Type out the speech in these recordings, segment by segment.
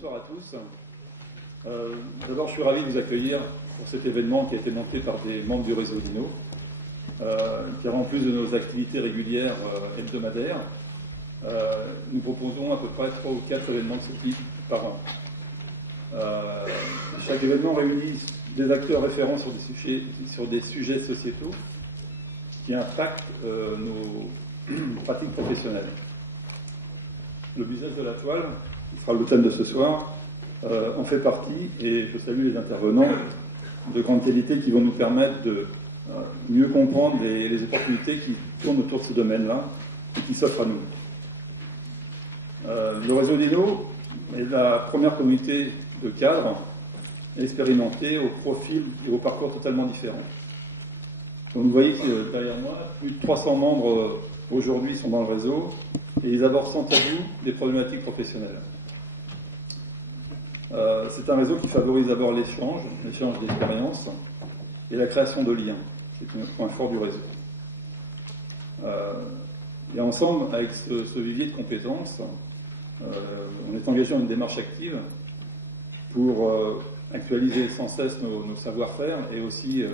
bonsoir à tous. D'abord, je suis ravi de vous accueillir pour cet événement qui a été monté par des membres du réseau Dino, car en plus de nos activités régulières hebdomadaires, nous proposons à peu près 3 ou 4 événements de ce type par an. Chaque événement réunit des acteurs référents sur des sujets sociétaux qui impactent nos pratiques professionnelles. Le business de la toile, qui sera le thème de ce soir, en fait partie, et je salue les intervenants de grande qualité qui vont nous permettre de mieux comprendre les opportunités qui tournent autour de ce domaine-là et qui s'offrent à nous. Le réseau Dino est la première communauté de cadres expérimentés au profil et au parcours totalement différents. Donc vous voyez que derrière moi, plus de 300 membres aujourd'hui sont dans le réseau et ils abordent sans tabou des problématiques professionnelles. C'est un réseau qui favorise d'abord l'échange d'expériences et la création de liens. C'est un point fort du réseau. Et ensemble, avec ce vivier de compétences, on est engagé dans une démarche active pour actualiser sans cesse nos savoir-faire et aussi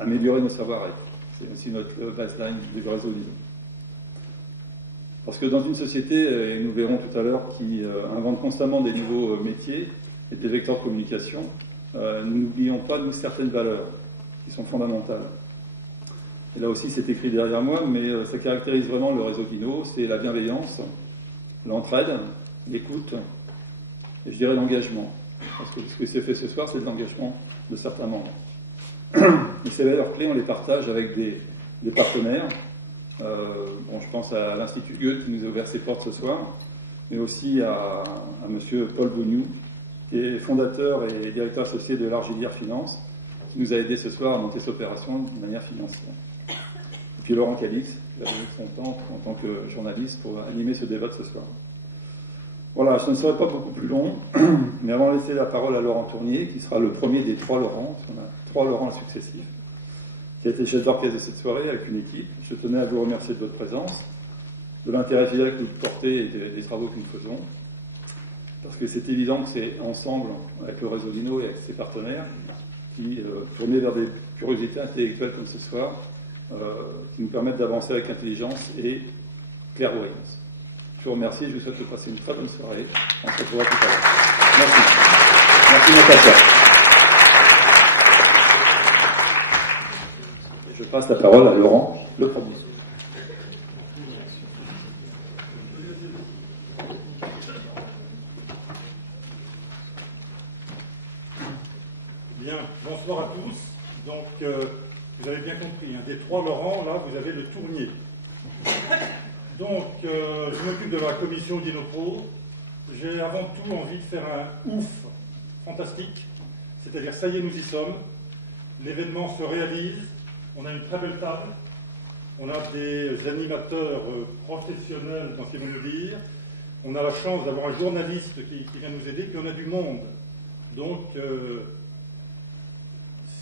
améliorer nos savoir-être. C'est aussi notre baseline du réseau Dino. Parce que dans une société, et nous verrons tout à l'heure, qui invente constamment des nouveaux métiers et des vecteurs de communication, nous n'oublions pas, nous, certaines valeurs qui sont fondamentales. Et là aussi, c'est écrit derrière moi, mais ça caractérise vraiment le réseau Dino, c'est la bienveillance, l'entraide, l'écoute, et je dirais l'engagement. Parce que ce qui s'est fait ce soir, c'est de l'engagement de certains membres. Et ces valeurs clés, on les partage avec des partenaires. Je pense à l'Institut Goethe qui nous a ouvert ses portes ce soir, mais aussi à monsieur Paul Bougnou, qui est fondateur et directeur associé de l'Argilière Finance, qui nous a aidé ce soir à monter cette opération de manière financière. Et puis Laurent Calix, qui a donné son temps en tant que journaliste pour animer ce débat de ce soir. Voilà, je ne serai pas beaucoup plus long, mais avant de laisser la parole à Laurent Tournier, qui sera le premier des 3 Laurents, parce qu'on a 3 Laurents successifs, qui a été chef d'orchestre de cette soirée avec une équipe. Je tenais à vous remercier de votre présence, de l'intérêt fidèle que vous portez et des travaux que nous faisons, parce que c'est évident que c'est ensemble, avec le réseau Dino et avec ses partenaires, qui, tournés vers des curiosités intellectuelles comme ce soir, qui nous permettent d'avancer avec intelligence et clairvoyance. Je vous remercie et je vous souhaite de passer une très bonne soirée. On se retrouvera tout à l'heure. Merci. Merci Natacha. Je passe la parole à Laurent, le premier. Bien, bonsoir à tous. Donc, vous avez bien compris, des 3 Laurent, là, vous avez le Tournier. Donc, je m'occupe de la commission d'Inopro. J'ai avant tout envie de faire un ouf fantastique. C'est-à-dire, ça y est, nous y sommes. L'événement se réalise. On a une très belle table, on a des animateurs professionnels dans ce qu'ils vont nous dire, on a la chance d'avoir un journaliste qui vient nous aider, puis on a du monde. Donc,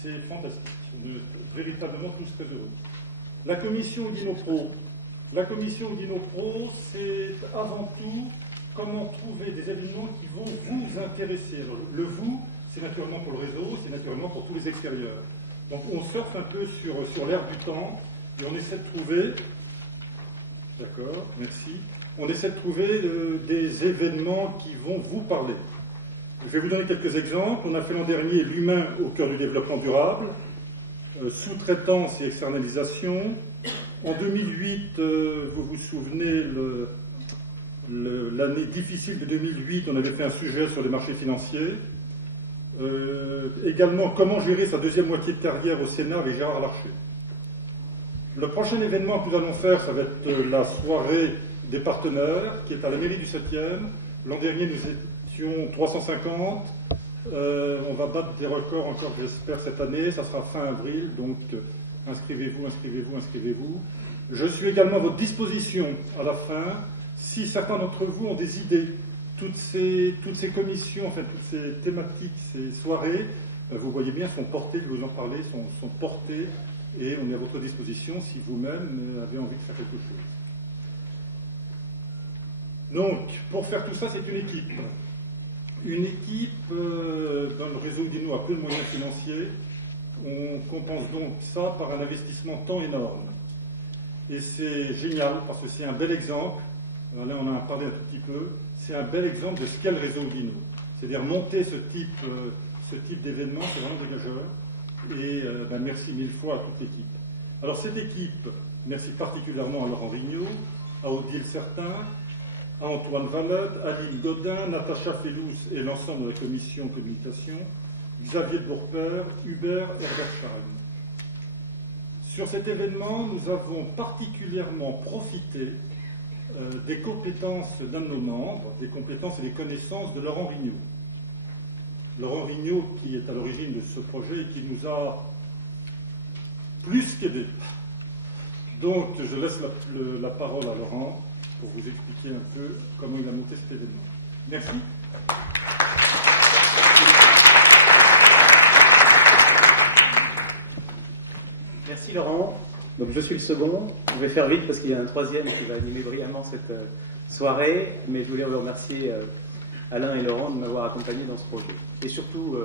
c'est fantastique. On est véritablement tous très heureux. La commission d'Inopro. La commission d'Inopro, c'est avant tout comment trouver des événements qui vont vous intéresser. Alors, le vous, c'est naturellement pour le réseau, c'est naturellement pour tous les extérieurs. Donc on surfe un peu sur l'air du temps et on essaie de trouver, d'accord, merci, on essaie de trouver des événements qui vont vous parler. Je vais vous donner quelques exemples. On a fait l'an dernier l'humain au cœur du développement durable, sous-traitance et externalisation. En 2008, vous vous souvenez, l'année difficile de 2008, on avait fait un sujet sur les marchés financiers. Également, comment gérer sa deuxième moitié de carrière au Sénat avec Gérard Larcher. Le prochain événement que nous allons faire, ça va être la soirée des partenaires, qui est à la mairie du 7e. L'an dernier, nous étions 350. On va battre des records encore, j'espère, cette année. Ça sera fin avril, donc inscrivez-vous, inscrivez-vous, inscrivez-vous. Je suis également à votre disposition à la fin, si certains d'entre vous ont des idées. Toutes ces commissions, enfin toutes ces thématiques, ces soirées, vous voyez bien, sont portées, je vous en parlais, sont portées, et on est à votre disposition si vous-même avez envie de faire quelque chose. Donc, pour faire tout ça, c'est une équipe. une équipe dans le réseau Udino a peu de moyens financiers. On compense donc ça par un investissement de temps énorme. Et c'est génial parce que c'est un bel exemple. Alors là, on en a parlé un tout petit peu. C'est un bel exemple de ce qu'est le réseau Udino. C'est-à-dire monter ce type d'événement, c'est vraiment dégageur. Et merci mille fois à toute l'équipe. Alors cette équipe, merci particulièrement à Laurent Rignot, à Odile Certain, à Antoine Valette, à Aline Godin, Natacha Fellous et l'ensemble de la commission communication, Xavier Bourper, Hubert Herberscheim. Sur cet événement, nous avons particulièrement profité des compétences d'un de nos membres, des compétences et des connaissances de Laurent Rignot. Laurent Rignot, qui est à l'origine de ce projet et qui nous a plus qu'aidé. Donc, je laisse la parole à Laurent pour vous expliquer un peu comment il a monté cet événement. Merci. Merci Laurent. Donc je suis le second. Je vais faire vite parce qu'il y a un troisième qui va animer brillamment cette soirée. Mais je voulais vous remercier Alain et Laurent de m'avoir accompagné dans ce projet. Et surtout,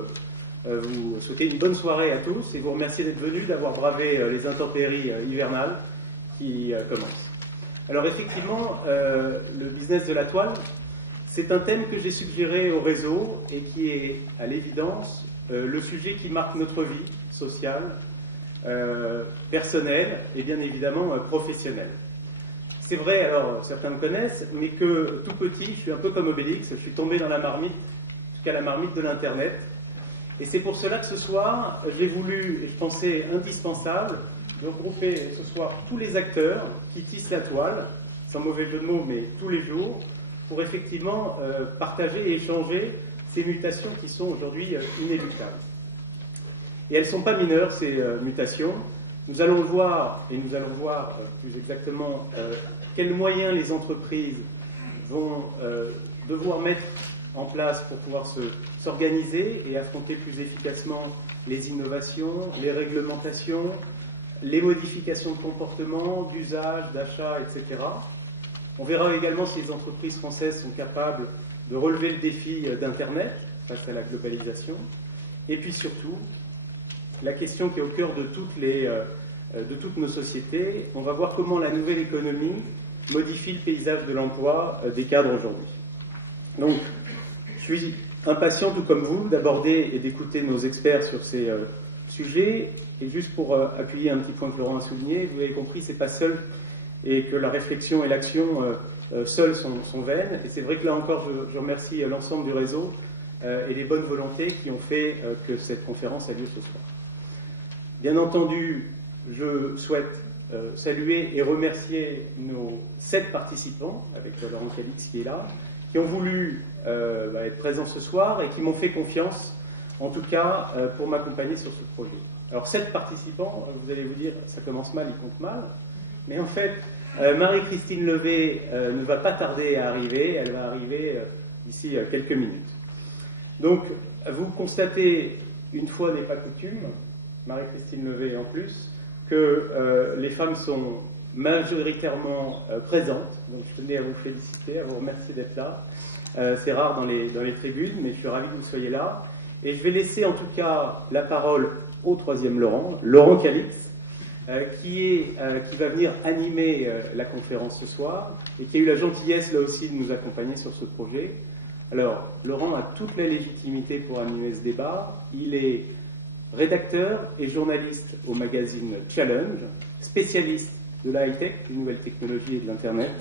vous souhaiter une bonne soirée à tous et vous remercier d'être venus, d'avoir bravé les intempéries hivernales qui commencent. Alors effectivement, le business de la toile, c'est un thème que j'ai suggéré au réseau et qui est à l'évidence le sujet qui marque notre vie sociale, personnelle et bien évidemment professionnelle. C'est vrai, alors certains me connaissent, mais que tout petit, je suis un peu comme Obélix, je suis tombé dans la marmite, jusqu'à la marmite de l'Internet. Et c'est pour cela que ce soir, j'ai voulu, et je pensais indispensable, de regrouper ce soir tous les acteurs qui tissent la toile, sans mauvais jeu de mots, mais tous les jours, pour effectivement partager et échanger ces mutations qui sont aujourd'hui inéluctables. Et elles ne sont pas mineures, ces mutations. Nous allons le voir, et nous allons voir plus exactement quels moyens les entreprises vont devoir mettre en place pour pouvoir s'organiser et affronter plus efficacement les innovations, les réglementations, les modifications de comportement, d'usage, d'achat, etc. On verra également si les entreprises françaises sont capables de relever le défi d'Internet face à la globalisation. Et puis surtout, la question qui est au cœur de toutes nos sociétés, on va voir comment la nouvelle économie modifie le paysage de l'emploi des cadres aujourd'hui. Donc, je suis impatient, tout comme vous, d'aborder et d'écouter nos experts sur ces sujets. Et juste pour appuyer un petit point que Laurent a souligné, vous avez compris, c'est pas seul, et que la réflexion et l'action seules sont vaines. Et c'est vrai que là encore, je remercie l'ensemble du réseau et les bonnes volontés qui ont fait que cette conférence a lieu ce soir. Bien entendu, je souhaite saluer et remercier nos 7 participants, avec Laurent Calix qui est là, qui ont voulu être présents ce soir et qui m'ont fait confiance, en tout cas, pour m'accompagner sur ce projet. Alors 7 participants, vous allez vous dire, ça commence mal, ils comptent mal, mais en fait, Marie-Christine Levé ne va pas tarder à arriver, elle va arriver d'ici quelques minutes. Donc, vous constatez, une fois n'est pas coutume, Marie-Christine Levé en plus, que les femmes sont majoritairement présentes. Donc je tenais à vous féliciter, à vous remercier d'être là. C'est rare dans les tribunes, mais je suis ravi que vous soyez là. Et je vais laisser en tout cas la parole au troisième Laurent Calix, qui va venir animer la conférence ce soir et qui a eu la gentillesse là aussi de nous accompagner sur ce projet. Alors, Laurent a toute la légitimité pour animer ce débat. Il est rédacteur et journaliste au magazine Challenge, spécialiste de la high-tech, des nouvelles technologies et de l'Internet.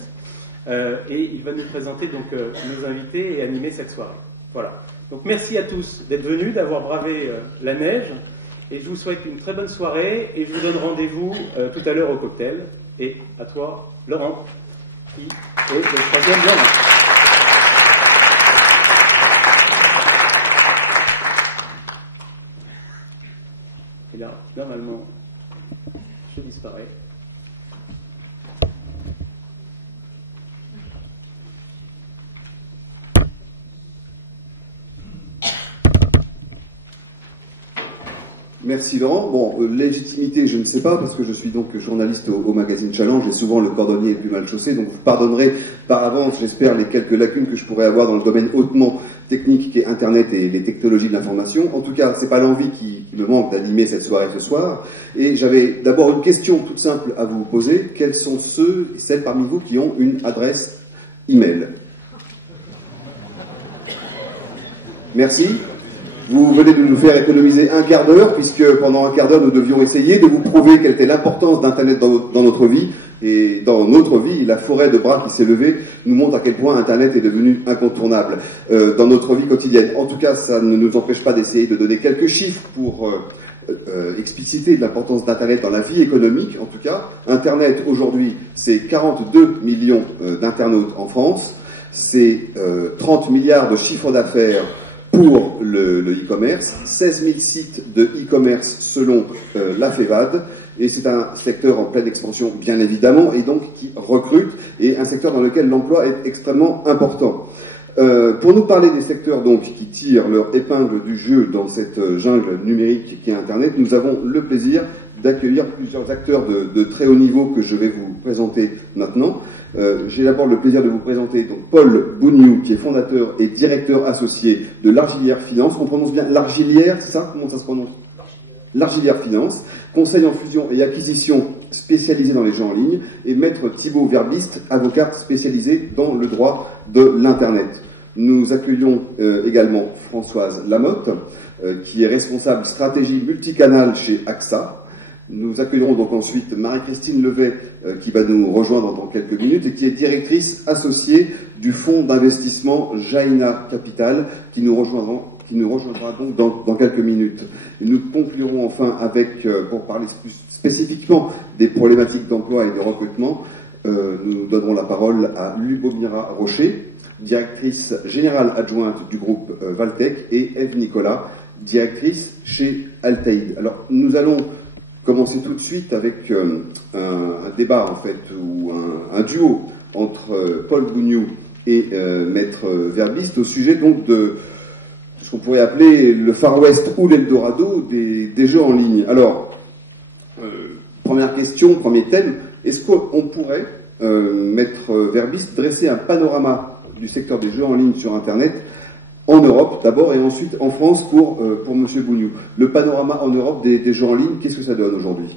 Et il va nous présenter donc nos invités et animer cette soirée. Voilà. Donc merci à tous d'être venus, d'avoir bravé la neige. Et je vous souhaite une très bonne soirée et je vous donne rendez-vous tout à l'heure au cocktail. Et à toi, Laurent, qui est le troisième Laurent. Et là, normalement, je disparais. Merci Laurent. Bon, légitimité, je ne sais pas, parce que je suis donc journaliste au magazine Challenge et souvent le cordonnier est plus mal chaussé, donc vous pardonnerez par avance, j'espère, les quelques lacunes que je pourrais avoir dans le domaine hautement technique qu'est Internet et les technologies de l'information. En tout cas, c'est pas l'envie qui me manque d'animer cette soirée ce soir. Et j'avais d'abord une question toute simple à vous poser. Quels sont ceux et celles parmi vous qui ont une adresse email? Merci. Vous venez de nous faire économiser un quart d'heure, puisque pendant un quart d'heure, nous devions essayer de vous prouver quelle était l'importance d'Internet dans notre vie. Et dans notre vie, la forêt de bras qui s'est levée nous montre à quel point Internet est devenu incontournable dans notre vie quotidienne. En tout cas, ça ne nous empêche pas d'essayer de donner quelques chiffres pour expliciter l'importance d'Internet dans la vie économique. En tout cas, Internet, aujourd'hui, c'est 42 millions d'internautes en France, c'est 30 milliards de chiffre d'affaires pour le e-commerce, 16 000 sites de e-commerce selon la FEVAD, et c'est un secteur en pleine expansion bien évidemment, et donc qui recrute, et un secteur dans lequel l'emploi est extrêmement important. Pour nous parler des secteurs donc qui tirent leur épingle du jeu dans cette jungle numérique qui est Internet, nous avons le plaisir d'accueillir plusieurs acteurs de très haut niveau que je vais vous présenter maintenant. J'ai d'abord le plaisir de vous présenter donc Paul Bougnoux, qui est fondateur et directeur associé de l'Argilière Finance. On prononce bien l'Argilière, c'est ça? Comment ça se prononce? L'Argilière Finance, conseil en fusion et acquisition spécialisé dans les jeux en ligne, et maître Thibaut Verbiste, avocat spécialisé dans le droit de l'Internet. Nous accueillons également Françoise Lamotte, qui est responsable stratégie multicanal chez AXA. Nous accueillerons donc ensuite Marie-Christine Levet, qui va nous rejoindre dans quelques minutes et qui est directrice associée du fonds d'investissement Jaina Capital, qui nous rejoindra donc dans quelques minutes. Et nous conclurons enfin avec, pour parler plus spécifiquement des problématiques d'emploi et de recrutement, nous donnerons la parole à Lubomira Rocher, directrice générale adjointe du groupe Valtech, et Eve Nicolas, directrice chez Altaïd. Alors, nous allons commencer tout de suite avec un débat, en fait, ou un duo entre Paul Bougnoux et Maître Verbiste au sujet donc de ce qu'on pourrait appeler le Far West ou l'Eldorado des jeux en ligne. Alors, première question, premier thème, est-ce qu'on pourrait, Maître Verbiste, dresser un panorama du secteur des jeux en ligne sur Internet en Europe d'abord et ensuite en France pour Monsieur Bougnoux. Le panorama en Europe des jeux en ligne, qu'est-ce que ça donne aujourd'hui?